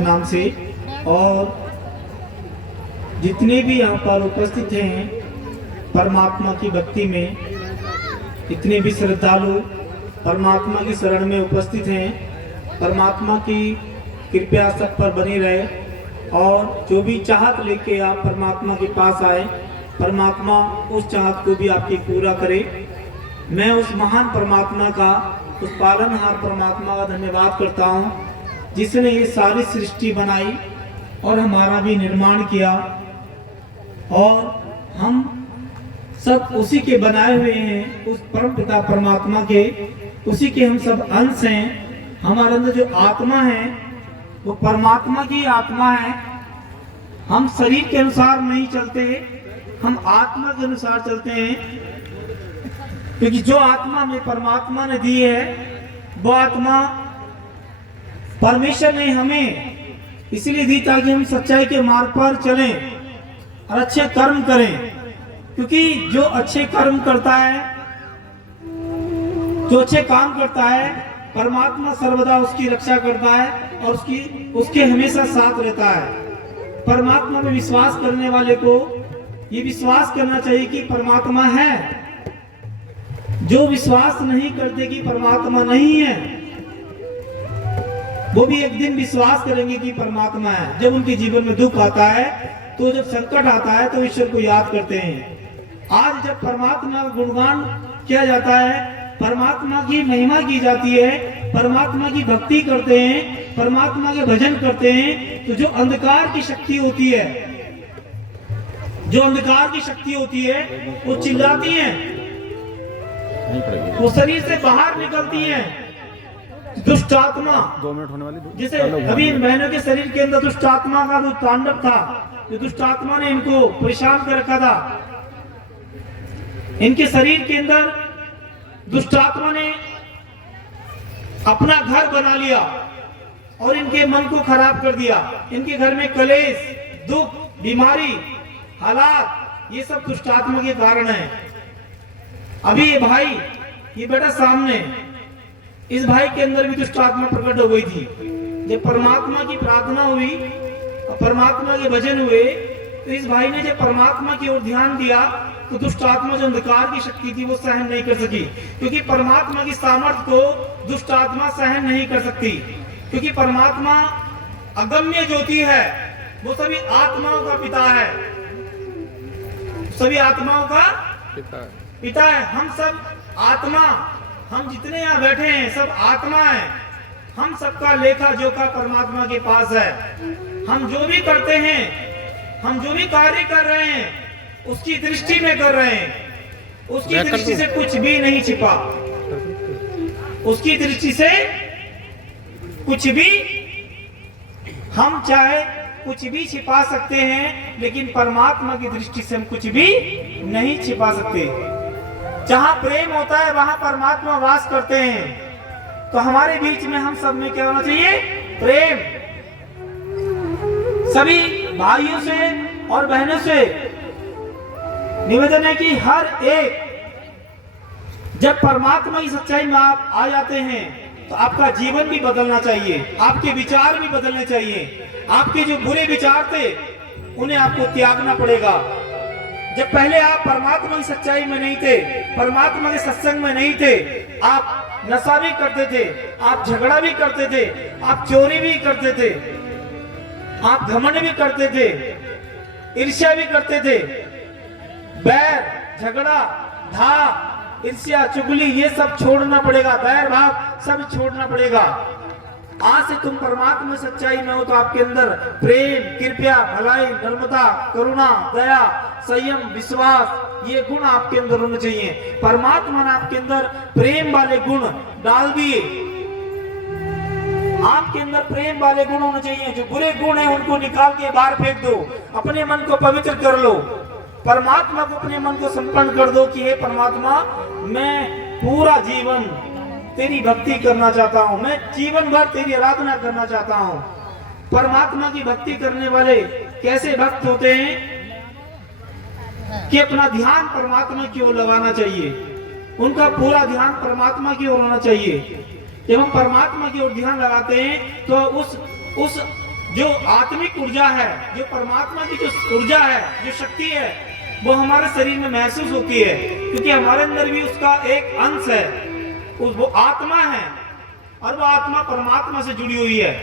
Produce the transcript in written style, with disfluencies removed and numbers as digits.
नाम से। और जितने भी यहाँ पर उपस्थित हैं परमात्मा की भक्ति में, जितने भी श्रद्धालु परमात्मा की शरण में उपस्थित हैं, परमात्मा की कृपा सब पर बनी रहे। और जो भी चाहत लेके आप परमात्मा के पास आए, परमात्मा उस चाहत को भी आपकी पूरा करे। मैं उस महान परमात्मा का, उस पालनहार परमात्मा का धन्यवाद करता हूँ जिसने ये सारी सृष्टि बनाई और हमारा भी निर्माण किया। और हम सब उसी के बनाए हुए हैं, उस परम पिता परमात्मा के, उसी के हम सब अंश हैं। हमारे अंदर जो आत्मा है वो परमात्मा की आत्मा है। हम शरीर के अनुसार नहीं चलते, हम आत्मा के अनुसार चलते हैं, क्योंकि जो आत्मा हमें परमात्मा ने दी है वो आत्मा परमेश्वर ने हमें इसलिए दी ताकि हम सच्चाई के मार्ग पर चलें और अच्छे कर्म करें। क्योंकि जो अच्छे कर्म करता है, जो अच्छे काम करता है, परमात्मा सर्वदा उसकी रक्षा करता है और उसके हमेशा साथ रहता है। परमात्मा में विश्वास करने वाले को ये विश्वास करना चाहिए कि परमात्मा है। जो विश्वास नहीं करते कि परमात्मा नहीं है, वो भी एक दिन विश्वास करेंगे कि परमात्मा है। जब उनके जीवन में दुख आता है, तो जब संकट आता है, तो ईश्वर को याद करते हैं। आज जब परमात्मा का गुणगान किया जाता है, परमात्मा की महिमा की जाती है, परमात्मा की भक्ति करते हैं, परमात्मा के भजन करते हैं, तो जो अंधकार की शक्ति होती है, जो अंधकार की शक्ति होती है, वो चिल्लाती है, वो शरीर से बाहर निकलती है। दुष्ट आत्मा, 2 मिनट होने वाली, जैसे अभी इन बहनों के शरीर के अंदर दुष्ट आत्मा का जो तांडव था, जो दुष्ट आत्मा ने इनको परेशान कर रखा था, इनके शरीर के अंदर दुष्ट आत्मा ने अपना घर बना लिया और इनके मन को खराब कर दिया। इनके घर में कलेश, दुख, बीमारी, हालात, ये सब दुष्ट आत्मा के कारण है। अभी ये भाई, ये बेटा सामने, इस भाई के अंदर भी दुष्ट आत्मा प्रकट हो गई थी। जब परमात्मा की प्रार्थना हुई, परमात्मा के भजन हुए, तो इस भाई ने जब परमात्मा की ओर ध्यान दिया, तो दुष्ट आत्मा जो अंधकार की शक्ति थी वो सहन नहीं कर सकी। क्योंकि परमात्मा की सामर्थ्य को दुष्ट आत्मा सहन नहीं कर सकती। क्योंकि परमात्मा अगम्य ज्योति है, वो सभी आत्माओं का पिता है, सभी आत्माओं का पिता है। हम सब आत्मा, हम जितने यहाँ बैठे हैं सब आत्मा है। हम सबका लेखा जोखा परमात्मा के पास है। हम जो भी करते हैं, हम जो भी कार्य कर रहे हैं, उसकी दृष्टि में कर रहे हैं। उसकी दृष्टि से कुछ भी नहीं छिपा, उसकी दृष्टि से कुछ भी, हम चाहे कुछ भी छिपा सकते हैं, लेकिन परमात्मा की दृष्टि से हम कुछ भी नहीं छिपा सकते। जहां प्रेम होता है वहां परमात्मा वास करते हैं। तो हमारे बीच में हम सब में क्या होना चाहिए? प्रेम। सभी भाइयों से और बहनों से निवेदन है कि हर एक, जब परमात्मा की सच्चाई में आप आ जाते हैं, तो आपका जीवन भी बदलना चाहिए, आपके विचार भी बदलने चाहिए। आपके जो बुरे विचार थे उन्हें आपको त्यागना पड़ेगा। जब पहले आप परमात्मा की सच्चाई में नहीं थे, परमात्मा के सत्संग में नहीं थे, आप नशा भी करते थे, आप झगड़ा भी करते थे, आप चोरी भी करते थे, आप घमंड भी करते थे, ईर्ष्या भी करते थे, बैर, झगड़ा, धा, ईर्ष्या, चुगली, ये सब छोड़ना पड़ेगा। बैर भाव सब छोड़ना पड़ेगा। आज से तुम परमात्मा सच्चाई में हो तो आपके अंदर प्रेम, कृपा, भलाई, नर्मदा, करुणा, दया, संयम, विश्वास, ये गुण आपके अंदर होने चाहिए। परमात्मा ने आपके अंदर प्रेम वाले गुण डाल दिए। आपके अंदर प्रेम वाले गुण होने चाहिए। जो बुरे गुण है उनको निकाल के बाहर फेंक दो। अपने मन को पवित्र कर लो। परमात्मा को अपने मन को संपन्न कर दो कि हे परमात्मा, मैं पूरा जीवन तेरी भक्ति करना चाहता हूँ, मैं जीवन भर तेरी आराधना करना चाहता हूँ। परमात्मा की भक्ति करने वाले कैसे भक्त होते हैं कि अपना ध्यान परमात्मा की ओर लगाना चाहिए, उनका पूरा ध्यान परमात्मा की ओर होना चाहिए। जब हम परमात्मा की ओर ध्यान लगाते हैं तो उस जो आत्मिक ऊर्जा है, जो परमात्मा की जो ऊर्जा है, जो शक्ति है, वो हमारे शरीर में महसूस होती है, क्योंकि हमारे अंदर भी उसका एक अंश है, वो आत्मा है, और वो आत्मा परमात्मा से जुड़ी हुई है।